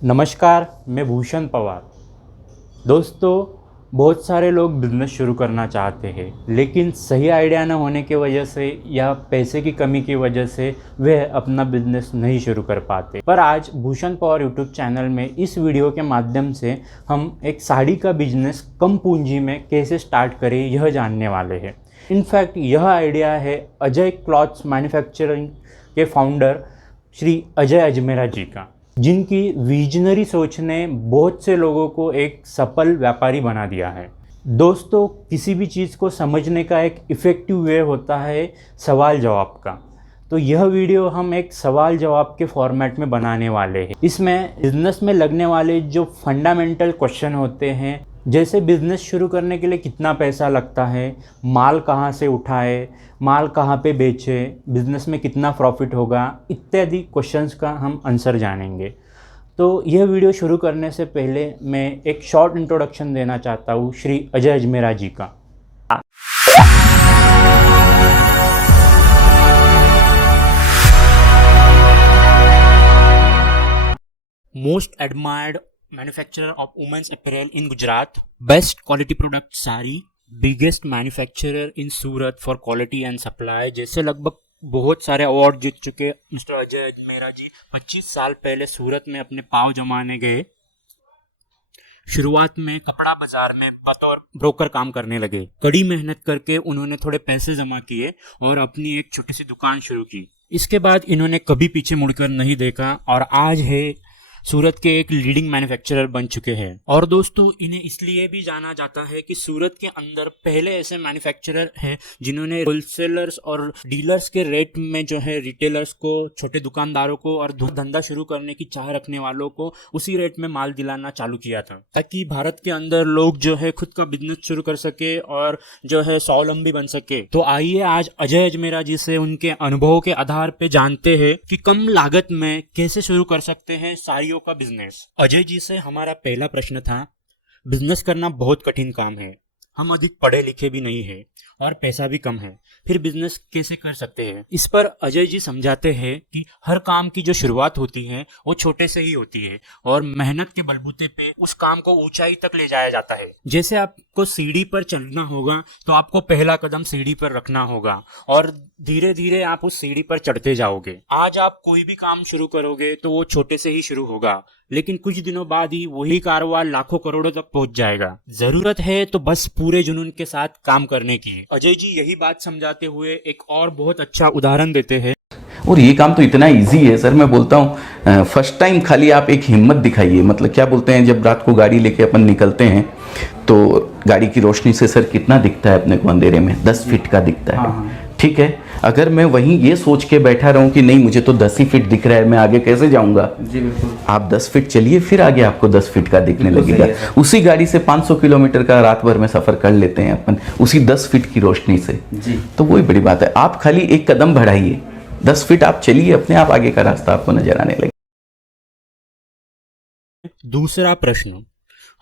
नमस्कार, मैं भूषण पवार। दोस्तों, बहुत सारे लोग बिज़नेस शुरू करना चाहते हैं, लेकिन सही आइडिया न होने की वजह से या पैसे की कमी की वजह से वे अपना बिज़नेस नहीं शुरू कर पाते। पर आज भूषण पवार यूट्यूब चैनल में इस वीडियो के माध्यम से हम एक साड़ी का बिज़नेस कम पूंजी में कैसे स्टार्ट करें यह जानने वाले हैं। इनफैक्ट यह आइडिया है अजय क्लॉथ्स मैन्युफैक्चरिंग के फाउंडर श्री अजय अजमेरा जी का, जिनकी विजनरी सोच ने बहुत से लोगों को एक सफल व्यापारी बना दिया है। दोस्तों, किसी भी चीज़ को समझने का एक इफ़ेक्टिव वे होता है सवाल जवाब का। तो यह वीडियो हम एक सवाल जवाब के फॉर्मेट में बनाने वाले हैं। इसमें बिजनेस में लगने वाले जो फंडामेंटल क्वेश्चन होते हैं, जैसे बिज़नेस शुरू करने के लिए कितना पैसा लगता है, माल कहाँ से उठाए, माल कहाँ पे बेचे, बिज़नेस में कितना प्रॉफिट होगा, इत्यादि क्वेश्चंस का हम आंसर जानेंगे। तो यह वीडियो शुरू करने से पहले मैं एक शॉर्ट इंट्रोडक्शन देना चाहता हूँ श्री अजय अजमेरा जी का। Most admired manufacturer of women's apparel in Gujarat, best quality product sari, biggest manufacturer in Surat for quality and supply, जैसे लगभग बहुत सारे अवार्ड जीत चुके मिस्टर अजय अजमेरा जी 25 साल पहले सूरत में अपने पांव जमाने गए। शुरुआत में कपड़ा बाजार में बतौर ब्रोकर काम करने लगे। कड़ी मेहनत करके उन्होंने थोड़े पैसे जमा किए और अपनी एक छोटी सी दुकान शुरू की। इसके बाद इन्होंने कभी पीछे मुड़कर नहीं देखा और आज है सूरत के एक लीडिंग मैन्युफैक्चरर बन चुके हैं। और दोस्तों, इन्हें इसलिए भी जाना जाता है कि सूरत के अंदर पहले ऐसे मैन्युफैक्चरर हैं जिन्होंने होलसेलर्स और डीलर्स के रेट में जो है रिटेलर्स को, छोटे दुकानदारों को और धंधा शुरू करने की चाह रखने वालों को उसी रेट में माल दिलाना चालू किया था, ताकि भारत के अंदर लोग जो है खुद का बिजनेस शुरू कर सके और जो है स्वावलंबी बन सके। तो आइए आज अजय अजमेरा जी से उनके अनुभव के आधार पे जानते हैं कि कम लागत में कैसे शुरू कर सकते हैं साड़ियों का बिजनेस। अजय जी से हमारा पहला प्रश्न था, बिजनेस करना बहुत कठिन काम है, हम अधिक पढ़े लिखे भी नहीं हैं और पैसा भी कम है, फिर बिजनेस कैसे कर सकते हैं। इस पर अजय जी समझाते हैं कि हर काम की जो शुरुआत होती है वो छोटे से ही होती है और मेहनत के बलबूते पे उस काम को ऊंचाई तक ले जाया जाता है। जैसे आपको सीढ़ी पर चढ़ना होगा तो आपको पहला कदम सीढ़ी पर रखना होगा और धीरे धीरे आप उस सीढ़ी पर चढ़ते जाओगे। आज आप कोई भी काम शुरू करोगे तो वो छोटे से ही शुरू होगा, लेकिन कुछ दिनों बाद ही वही कारोबार लाखों करोड़ों तक पहुंच जाएगा। जरूरत है तो बस पूरे जुनून के साथ काम करने की। अजय जी यही बात समझाते हुए एक और बहुत अच्छा उदाहरण देते हैं। और ये काम तो इतना इजी है सर, मैं बोलता हूँ फर्स्ट टाइम खाली आप एक हिम्मत दिखाइए। मतलब क्या बोलते हैं, जब रात को गाड़ी लेके अपन निकलते हैं तो गाड़ी की रोशनी से सर कितना दिखता है अपने को अंधेरे में, 10 फीट का दिखता है। ठीक है, अगर मैं वहीं ये सोच के बैठा रहूं कि नहीं मुझे तो 10 ही फीट दिख रहा है, मैं आगे कैसे जाऊंगा। जी बिल्कुल। आप 10 फीट चलिए, फिर आगे आपको 10 फीट का दिखने लगेगा। उसी गाड़ी से 500 किलोमीटर का रात भर में सफर कर लेते हैं अपन, उसी 10 फीट की रोशनी से। जी। तो वही बड़ी बात है, आप खाली एक कदम बढ़ाइए, 10 फीट आप चलिए, अपने आप आगे का रास्ता आपको नजर आने लगे। दूसरा प्रश्न,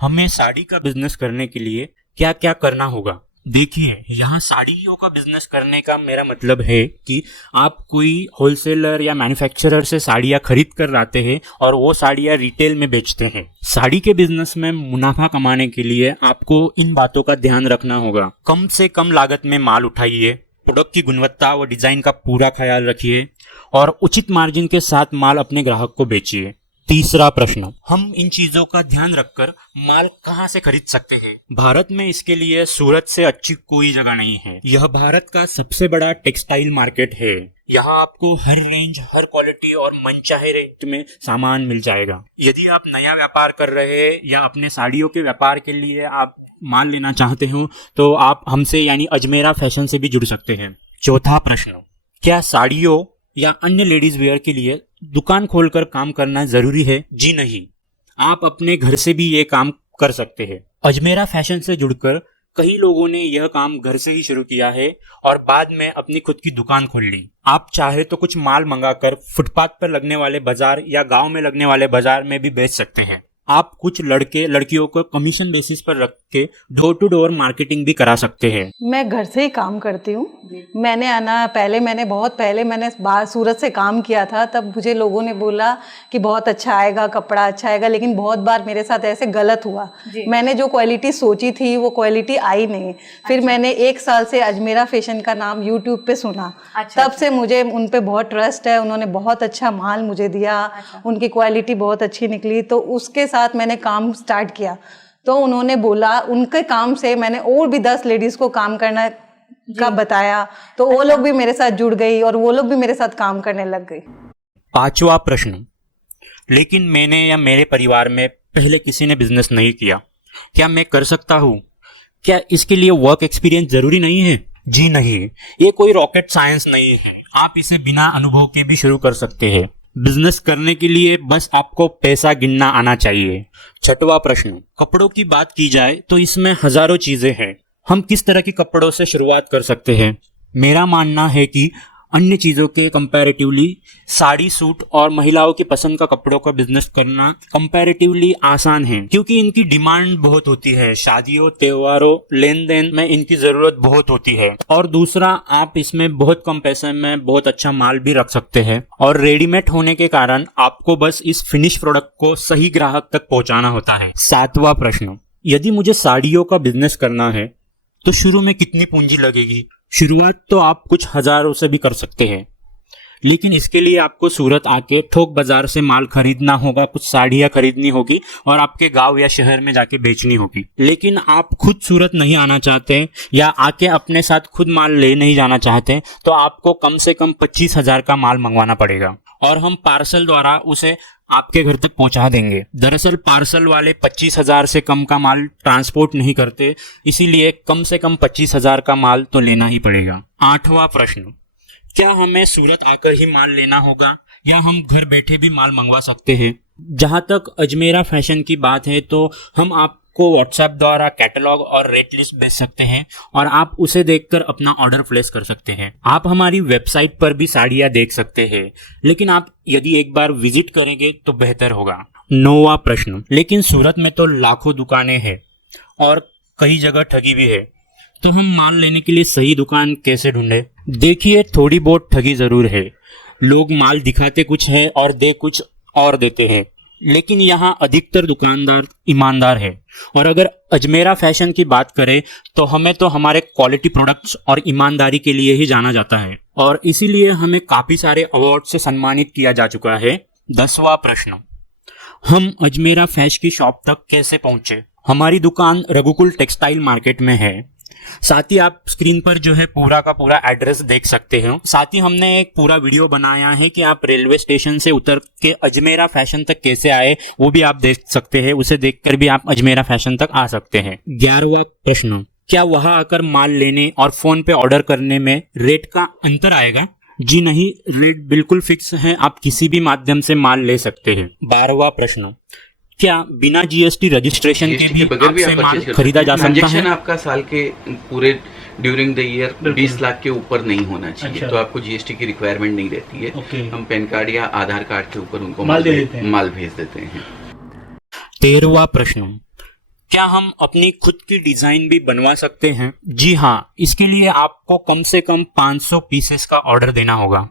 हमें साड़ी का बिजनेस करने के लिए क्या क्या करना होगा। देखिए, यहाँ साड़ियों का बिजनेस करने का मेरा मतलब है कि आप कोई होलसेलर या मैन्युफैक्चरर से साड़ियाँ खरीद कर लाते हैं और वो साड़ियाँ रिटेल में बेचते हैं। साड़ी के बिजनेस में मुनाफा कमाने के लिए आपको इन बातों का ध्यान रखना होगा। कम से कम लागत में माल उठाइए, प्रोडक्ट की गुणवत्ता व डिजाइन का पूरा ख्याल रखिए और उचित मार्जिन के साथ माल अपने ग्राहक को बेचिए। तीसरा प्रश्न, हम इन चीजों का ध्यान रखकर माल कहां से खरीद सकते हैं। भारत में इसके लिए सूरत से अच्छी कोई जगह नहीं है। यह भारत का सबसे बड़ा टेक्सटाइल मार्केट है। यहाँ आपको हर रेंज, हर क्वालिटी और मनचाहे रेट में सामान मिल जाएगा। यदि आप नया व्यापार कर रहे हैं या अपने साड़ियों के व्यापार के लिए आप माल लेना चाहते हो तो आप हमसे यानी अजमेरा फैशन से भी जुड़ सकते हैं। चौथा प्रश्न, क्या साड़ियों या अन्य लेडीज वेयर के लिए दुकान खोलकर काम करना जरूरी है। जी नहीं, आप अपने घर से भी ये काम कर सकते हैं। अजमेरा फैशन से जुड़कर कई लोगों ने यह काम घर से ही शुरू किया है और बाद में अपनी खुद की दुकान खोल ली। आप चाहे तो कुछ माल मंगाकर फुटपाथ पर लगने वाले बाजार या गांव में लगने वाले बाजार में भी बेच सकते हैं। आप कुछ लड़के लड़कियों को कमीशन बेसिस पर रख के डोर टू डोर मार्केटिंग भी करा सकते हैं। मैं घर से ही काम करती हूँ। मैंने बहुत पहले बाहर सूरत से काम किया था, तब मुझे लोगों ने बोला कि बहुत अच्छा आएगा, कपड़ा अच्छा आएगा, लेकिन बहुत बार मेरे साथ ऐसे गलत हुआ। मैंने जो क्वालिटी सोची थी वो क्वालिटी आई नहीं। फिर मैंने 1 साल से अजमेरा फैशन का नाम यूट्यूब पे सुना। तब से मुझे उन पे बहुत ट्रस्ट है। उन्होंने बहुत अच्छा माल मुझे दिया, उनकी क्वालिटी बहुत अच्छी निकली, तो उसके साथ मैंने काम स्टार्ट किया। तो उन्होंने बोला, उनके काम से मैंने और भी 10 लेडीज़ को काम करना का बताया, तो वो लोग भी मेरे साथ जुड़ गई और वो लोग भी मेरे साथ काम करने लग गई। 5वां प्रश्न, लेकिन मैंने या मेरे परिवार में पहले किसी ने बिजनेस नहीं किया, क्या मैं कर सकता हूँ? क्या इसके लिए वर्क एक्सपीरियंस जरूरी नहीं है? जी नहीं, ये कोई रॉकेट साइंस नहीं है। आप इसे बिना अनुभव के भी शुरू कर सकते हैं। बिजनेस करने के लिए बस आपको पैसा गिनना आना चाहिए। 6वां प्रश्न, कपड़ों की बात की जाए तो इसमें हजारों चीजें हैं। हम किस तरह के कपड़ों से शुरुआत कर सकते हैं? मेरा मानना है कि अन्य चीज़ों के कंपैरेटिवली साड़ी, सूट और महिलाओं की पसंद का कपड़ों का बिजनेस करना कंपैरेटिवली आसान है, क्योंकि इनकी डिमांड बहुत होती है। शादियों, त्योहारों, लेन देन में इनकी ज़रूरत बहुत होती है। और दूसरा, आप इसमें बहुत कम पैसे में बहुत अच्छा माल भी रख सकते हैं, और रेडीमेड होने के कारण आपको बस इस फिनिश प्रोडक्ट को सही ग्राहक तक पहुंचाना होता है। 7वां प्रश्न, यदि मुझे साड़ियों का बिजनेस करना है तो शुरू में कितनी पूंजी लगेगी? शुरुआत तो आप कुछ हजारों से भी कर सकते हैं, लेकिन इसके लिए आपको सूरत आके थोक बाजार से माल खरीदना होगा, कुछ साड़ियाँ खरीदनी होगी और आपके गांव या शहर में जाके बेचनी होगी। लेकिन आप खुद सूरत नहीं आना चाहते या आके अपने साथ खुद माल ले नहीं जाना चाहते, तो आपको कम से कम 25,000 का माल मंगवाना पड़ेगा और हम पार्सल द्वारा उसे आपके घर तक पहुंचा देंगे। दरअसल पार्सल वाले 25,000 से कम का माल ट्रांसपोर्ट नहीं करते, इसीलिए कम से कम 25,000 का माल तो लेना ही पड़ेगा। 8वां प्रश्न, क्या हमें सूरत आकर ही माल लेना होगा या हम घर बैठे भी माल मंगवा सकते हैं? जहां तक अजमेरा फैशन की बात है तो हम आपको व्हाट्सएप द्वारा कैटलॉग और रेट लिस्ट भेज सकते हैं और आप उसे देखकर अपना ऑर्डर प्लेस कर सकते हैं। आप हमारी वेबसाइट पर भी साड़ियाँ देख सकते हैं, लेकिन आप यदि एक बार विजिट करेंगे तो बेहतर होगा। 9वां प्रश्न, लेकिन सूरत में तो लाखों दुकानें हैं और कई जगह ठगी भी है, तो हम माल लेने के लिए सही दुकान कैसे ढूंढे? देखिए, थोड़ी बहुत ठगी जरूर है। लोग माल दिखाते कुछ है और दे कुछ और देते हैं, लेकिन यहाँ अधिकतर दुकानदार ईमानदार है। और अगर अजमेरा फैशन की बात करें तो हमें तो हमारे क्वालिटी प्रोडक्ट्स और ईमानदारी के लिए ही जाना जाता है, और इसीलिए हमें काफी सारे अवार्ड से सम्मानित किया जा चुका है। 10वां प्रश्न, हम अजमेरा फैशन की शॉप तक कैसे पहुंचे? हमारी दुकान रघुकुल टेक्सटाइल मार्केट में है। साथ ही आप स्क्रीन पर जो है पूरा का पूरा एड्रेस देख सकते हो। साथ ही हमने एक पूरा वीडियो बनाया है कि आप रेलवे स्टेशन से उतर के अजमेरा फैशन तक कैसे आए, वो भी आप देख सकते हैं। उसे देखकर भी आप अजमेरा फैशन तक आ सकते हैं। 11वां प्रश्न, क्या वहां आकर माल लेने और फोन पे ऑर्डर करने में रेट का अंतर आएगा? जी नहीं, रेट बिल्कुल फिक्स है, आप किसी भी माध्यम से माल ले सकते हैं। 12वां प्रश्न, क्या बिना जीएसटी रजिस्ट्रेशन के भी आपसे माल खरीदा जा सकता है? ट्रांजैक्शन आपका साल के पूरे ड्यूरिंग द ईयर 20 लाख के ऊपर नहीं होना चाहिए। अच्छा। तो आपको जीएसटी की रिक्वायरमेंट नहीं रहती है। हम पैन कार्ड या आधार कार्ड के ऊपर उनको माल भेज देते हैं। 13वां प्रश्न, क्या हम अपनी खुद की डिजाइन भी बनवा सकते हैं? जी हाँ, इसके लिए आपको कम से कम 500 पीसेस का ऑर्डर देना होगा।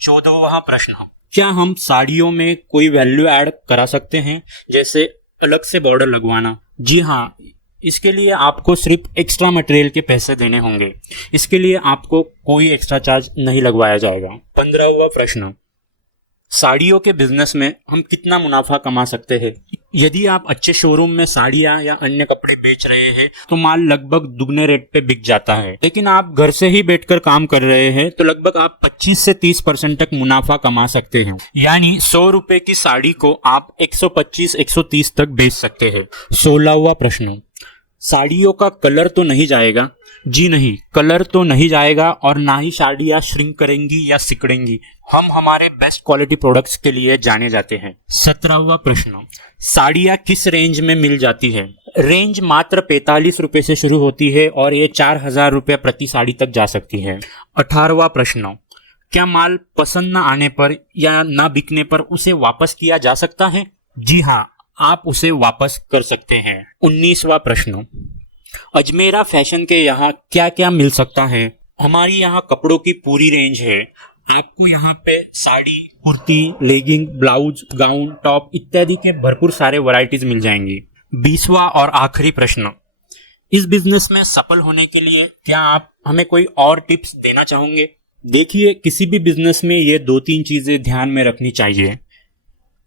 14वां प्रश्न, क्या हम साड़ियों में कोई वैल्यू ऐड करा सकते हैं, जैसे अलग से बॉर्डर लगवाना? जी हाँ, इसके लिए आपको सिर्फ एक्स्ट्रा मटेरियल के पैसे देने होंगे। इसके लिए आपको कोई एक्स्ट्रा चार्ज नहीं लगवाया जाएगा। 15वां प्रश्न, साड़ियों के बिजनेस में हम कितना मुनाफा कमा सकते हैं? यदि आप अच्छे शोरूम में साड़ियाँ या अन्य कपड़े बेच रहे हैं तो माल लगभग दुगने रेट पे बिक जाता है, लेकिन आप घर से ही बैठकर काम कर रहे हैं तो लगभग आप 25 से 30% तक मुनाफा कमा सकते हैं। यानी 100 रुपए की साड़ी को आप 125-130 तक बेच सकते हैं। 16वां प्रश्न, साड़ियों का कलर तो नहीं जाएगा? जी नहीं, कलर तो नहीं जाएगा और ना ही साड़ियाँ श्रिंक करेंगी या सिकुड़ेंगी। हम हमारे बेस्ट क्वालिटी प्रोडक्ट्स के लिए जाने जाते हैं। 17वां प्रश्न, साड़ियाँ किस रेंज में मिल जाती है? रेंज मात्र 45 रुपए से शुरू होती है और ये 4,000 रुपये प्रति साड़ी तक जा सकती है। 18वां प्रश्न, क्या माल पसंद न आने पर या ना बिकने पर उसे वापस किया जा सकता है? जी हाँ, आप उसे वापस कर सकते हैं। 19वां प्रश्न, अजमेरा फैशन के यहाँ क्या क्या मिल सकता है? हमारी यहाँ कपड़ों की पूरी रेंज है। आपको यहाँ पे sari, kurti, legging, blouse, gown, top इत्यादि के भरपूर सारे वैरायटीज मिल जाएंगी। 20वां और आखिरी प्रश्न, इस बिजनेस में सफल होने के लिए क्या आप हमें कोई और टिप्स देना चाहोगे? देखिए, किसी भी बिजनेस में ये 2-3 चीजें ध्यान में रखनी चाहिए।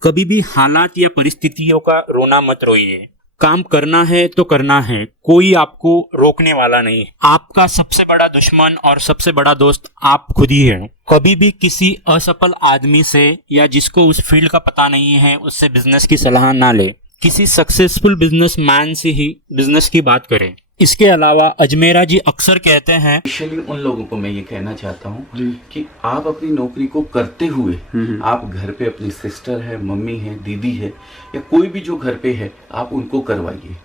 कभी भी हालात या परिस्थितियों का रोना मत रोइए। काम करना है तो करना है, कोई आपको रोकने वाला नहीं। आपका सबसे बड़ा दुश्मन और सबसे बड़ा दोस्त आप खुद ही हैं। कभी भी किसी असफल आदमी से या जिसको उस फील्ड का पता नहीं है उससे बिजनेस की सलाह ना ले। किसी सक्सेसफुल बिजनेसमैन से ही बिजनेस की बात करें। इसके अलावा अजमेरा जी अक्सर कहते हैं, स्पेशली उन लोगों को मैं ये कहना चाहता हूँ कि आप अपनी नौकरी को करते हुए आप घर पे अपनी सिस्टर है, मम्मी है, दीदी है या कोई भी जो घर पे है, आप उनको करवाइए।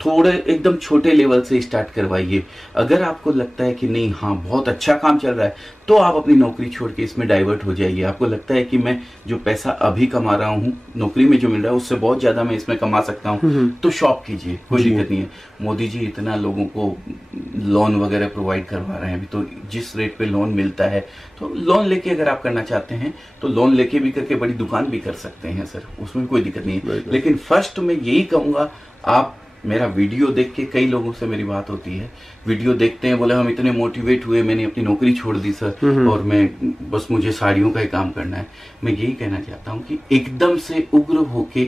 थोड़े एकदम छोटे लेवल से स्टार्ट करवाइए। अगर आपको लगता है कि नहीं, हाँ बहुत अच्छा काम चल रहा है, तो आप अपनी नौकरी छोड़ के इसमें डाइवर्ट हो जाइए। आपको लगता है कि मैं जो पैसा अभी कमा रहा हूँ नौकरी में जो मिल रहा है उससे बहुत ज्यादा मैं इसमें कमा सकता हूँ, तो शॉप कीजिए, कोई दिक्कत नहीं है। मोदी जी इतना लोगों को लोन वगैरह प्रोवाइड करवा रहे हैं अभी, तो जिस रेट पे लोन मिलता है, तो लोन लेके अगर आप करना चाहते हैं तो लोन लेके भी करके बड़ी दुकान भी कर सकते हैं सर, उसमें कोई दिक्कत नहीं है। लेकिन फर्स्ट मैं यही कहूँगा, आप मेरा वीडियो देख के, कई लोगों से मेरी बात होती है, वीडियो देखते हैं, बोले हम इतने मोटिवेट हुए, मैंने अपनी नौकरी छोड़ दी सर और मैं बस मुझे साड़ियों का ही काम करना है। मैं यही कहना चाहता हूँ कि एकदम से उग्र होके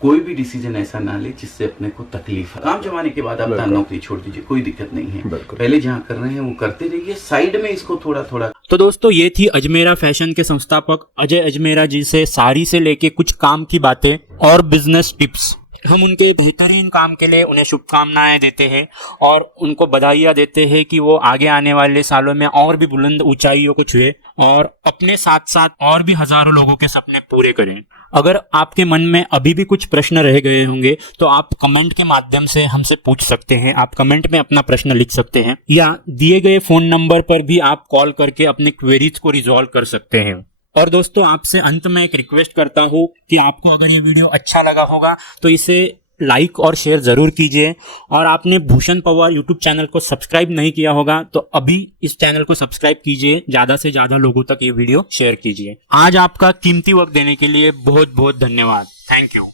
कोई भी डिसीजन ऐसा ना ले जिससे अपने को तकलीफ है। काम जमाने के बाद आप नौकरी छोड़ दीजिए, कोई दिक्कत नहीं है। पहले जहाँ कर रहे हैं वो करते रहिए, साइड में इसको थोड़ा थोड़ा। तो दोस्तों, ये थी अजमेरा फैशन के संस्थापक अजय अजमेरा जी से साड़ी से लेके कुछ काम की बातें और बिजनेस टिप्स। हम उनके बेहतरीन काम के लिए उन्हें शुभकामनाएं देते हैं और उनको बधाइयाँ देते हैं कि वो आगे आने वाले सालों में और भी बुलंद ऊंचाइयों को छुए और अपने साथ साथ और भी हजारों लोगों के सपने पूरे करें। अगर आपके मन में अभी भी कुछ प्रश्न रह गए होंगे तो आप कमेंट के माध्यम से हमसे पूछ सकते हैं। आप कमेंट में अपना प्रश्न लिख सकते हैं या दिए गए फोन नंबर पर भी आप कॉल करके अपने क्वेरीज को रिजॉल्व कर सकते हैं। और दोस्तों, आपसे अंत में एक रिक्वेस्ट करता हूँ कि आपको अगर ये वीडियो अच्छा लगा होगा तो इसे लाइक और शेयर जरूर कीजिए। और आपने भूषण पवार यूट्यूब चैनल को सब्सक्राइब नहीं किया होगा तो अभी इस चैनल को सब्सक्राइब कीजिए, ज्यादा से ज्यादा लोगों तक ये वीडियो शेयर कीजिए। आज आपका कीमती वक्त देने के लिए बहुत बहुत धन्यवाद। Thank you.